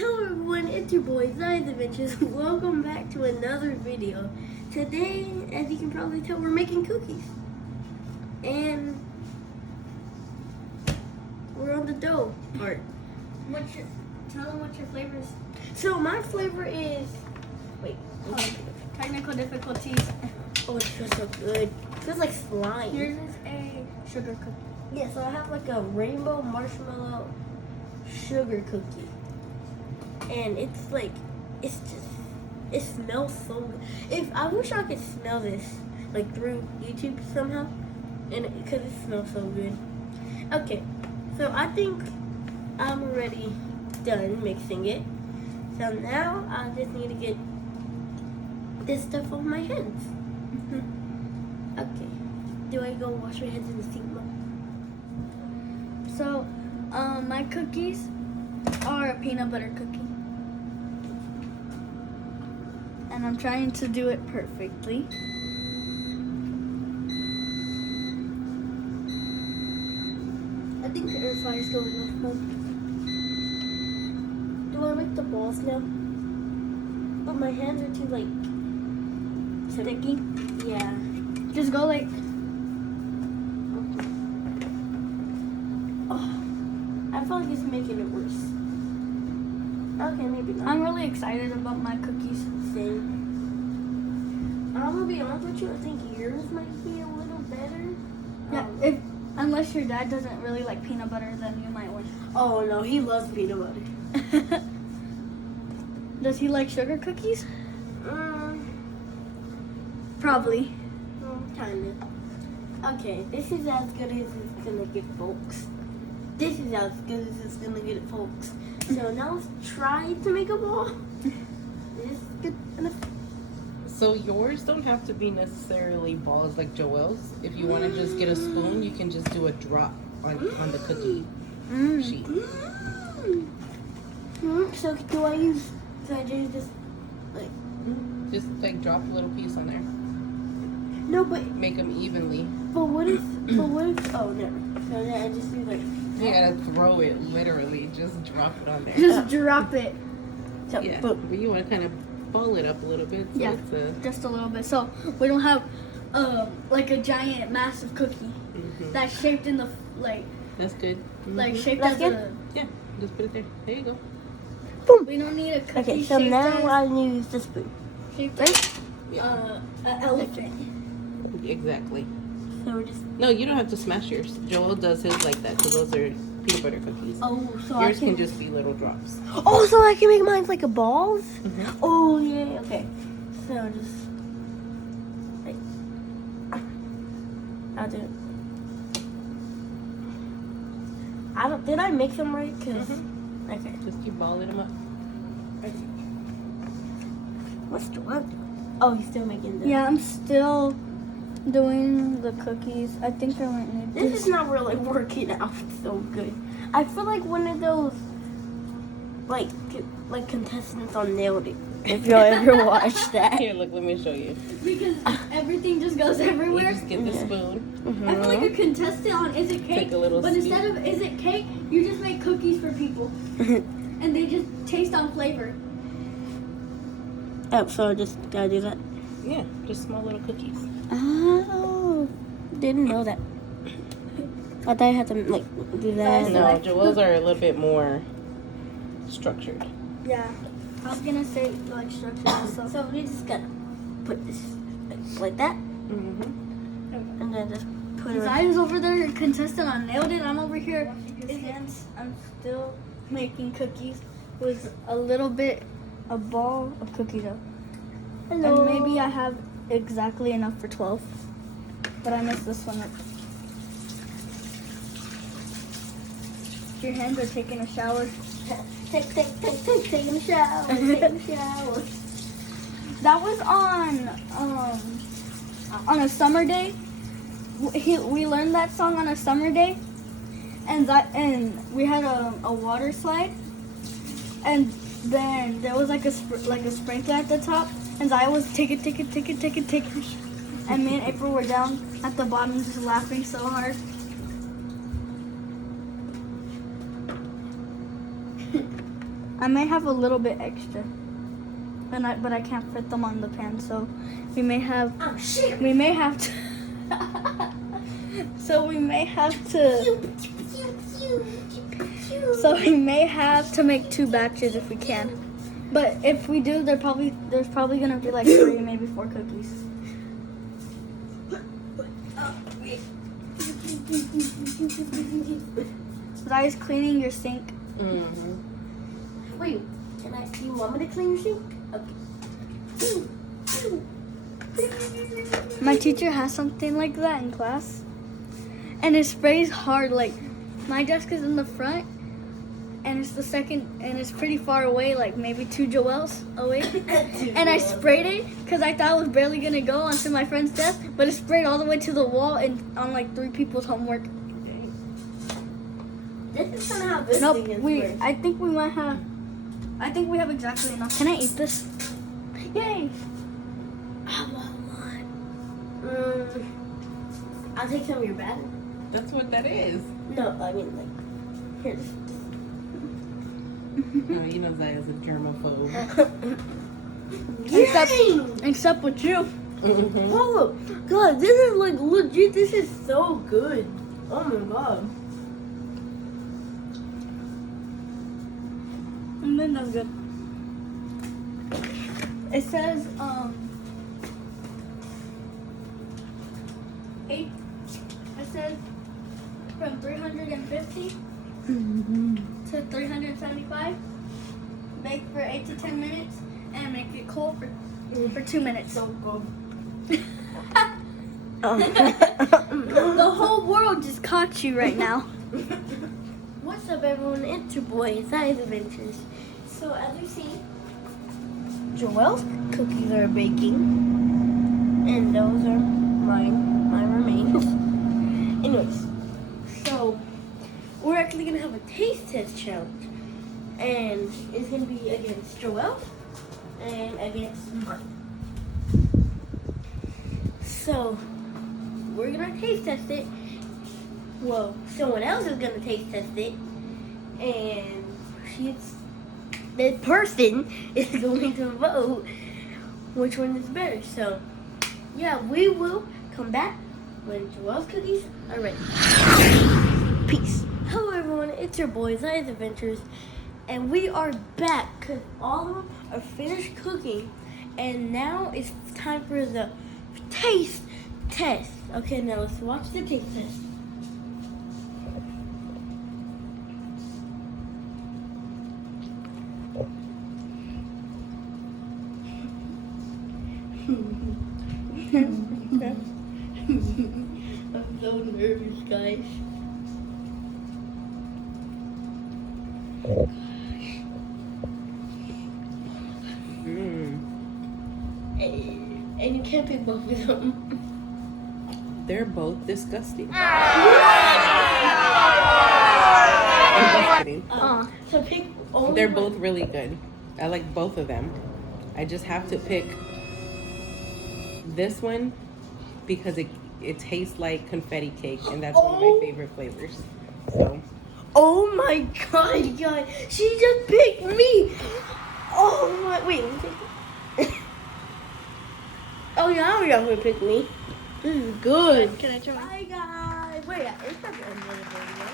Hello everyone, it's your boy Zayah Adventures. Welcome back to another video. Today, as you can probably tell, we're making cookies. And we're on the dough part. Tell them what your flavor is. So my flavor is, Technical difficulties. oh, it feels so good. It feels like slime. Yours is a sugar cookie. Yeah, so I have like a rainbow marshmallow sugar cookie. And it's like, it smells so good. I wish I could smell this, like through YouTube somehow, and because it smells so good. Okay, so I think I'm already done mixing it. So now I just need to get this stuff off my hands. Okay, do I go wash my hands in the sink? So, my cookies are a peanut butter cookie. And I'm trying to do it perfectly. I think the air fryer's going off. Do I make the balls now? But my hands are too like Sticky. yeah. Just go like, Oh, I feel like it's making it worse. Okay, maybe not. I'm really excited about my cookies. Same. I'm gonna be honest with you. I think yours might be a little better. Yeah, unless your dad doesn't really like peanut butter, then you might win. Oh no, he loves peanut butter. Does he like sugar cookies? Mm, Probably. kinda. Okay, this is as good as it's gonna get, folks. This is as good as it's gonna get, folks. So now let's try to make a ball. This is good enough. So yours don't have to be necessarily balls like Joel's. If you want to just get a spoon, you can just do a drop on the cookie sheet. So do I use? So I do just like Just like drop a little piece on there. no, but Make them evenly. what if? But what if? Oh no. So then I just do like. You gotta throw it literally. Just drop it on there. Just drop it. So, Yeah, but but you want to kind of ball it up a little bit. So Yeah. it's Just a little bit. So we don't have like a giant massive cookie that's shaped in the that's good. like shaped That's as good? a. Yeah, just put it there. There you go. We don't need a cookie okay. So shaped now as, I use the spoon. shaped Right? as Yeah, an elephant. exactly. So we're just. No, you don't have to smash yours. Joel does his like that because those are peanut butter cookies. Oh, so Yours I can just be little drops. Oh, so I can make mine like a balls. Mhm. Oh yeah. Okay. So just. Like, I'll do it. Did I make them right? Cause. Okay. Just keep balling them up. What's the what? Oh, he's still making the. Yeah, I'm still doing the cookies. I think I might need This is not really working out so good. I feel like one of those, like contestants on Nailed It. If y'all ever watched that. Here, look, let me show you. because everything just goes You everywhere. just get the Yeah. spoon. I feel like a contestant on Is It Cake? Take a little But scoop. instead of Is It Cake, you just make cookies for people. And they just taste on flavor. Oh, so I just gotta do that. Yeah, just small little cookies. Oh, didn't know that. I thought I had to like do that. Guys, No, like- Joel's are a little bit more structured. Yeah. I was gonna say like structure and stuff. So we just gotta put this like that, Mm-hmm. and then just put it. Zayah's over there, contestant on Nailed It. I'm over here. I'm still making cookies with a ball of cookie dough. Hello. And maybe I have exactly enough for 12. But I messed this one up. Your hands are taking a shower. Taking a shower. Taking a shower. That was on a summer day. We learned that song on a summer day, and we had a water slide, and then there was like a sprinkler at the top, and Zayah was take it, and me and April were down at the bottom just laughing so hard. I may have a little bit extra. But I can't fit them on the pan, so we may have Oh shit! to so we may have to make 2 batches if we can. But if we do, there's probably gonna be like 3, maybe 4 cookies. Zayah's cleaning your sink. Mm-hmm. Wait, do you want me to clean your sink? Okay. My teacher has something like that in class, and it sprays hard. Like my desk is in the front, and it's the second, and it's pretty far away, like maybe 2 Joels away. And I sprayed it because I thought it was barely gonna go onto my friend's desk, but it sprayed all the way to the wall and on like 3 people's homework. This is kind of how this Nope, thing is. I think we have exactly enough. Can I eat this? Yay! I want one. I'll take some of your bag. That's what that is. No, I mean like here. No, you know Zayah's a germaphobe. Except with you. Mm-hmm. Oh God, this is like legit. This is so good. Oh my God. And then that's good. It says 8. It says from 350 to 375. Bake for 8 to 10 minutes and make it cold for 2 minutes. So good. The whole world just caught you right now. What's up, everyone? It's your boy Zayah's Adventures. So as you see, Joel's cookies are baking, and those are my remains. Anyways, so we're actually gonna have a taste test challenge, and it's gonna be against Joel and against mine. So we're gonna taste test it. Well, someone else is gonna taste test it, and the person is going to vote which one is better. So, yeah, we will come back when Joel's cookies are ready. Peace. Hello, everyone. It's your boy Zayah's Adventures, and we are back because all of them are finished cooking, and now it's time for the taste test. Okay, now let's watch the taste test. I'm so nervous, guys. And you can't pick both of them. They're both disgusting. Ah! I'm just kidding. So pick only They're one. both really good. I like both of them. I just have to pick this one because it tastes like confetti cake, and that's one of my favorite flavors. So Oh my God, guys. She just picked me. Oh my, wait, let me take it. Oh, now we know who picked me. This is good. Can I try? Bye, guys. Wait, it's not the end of the video.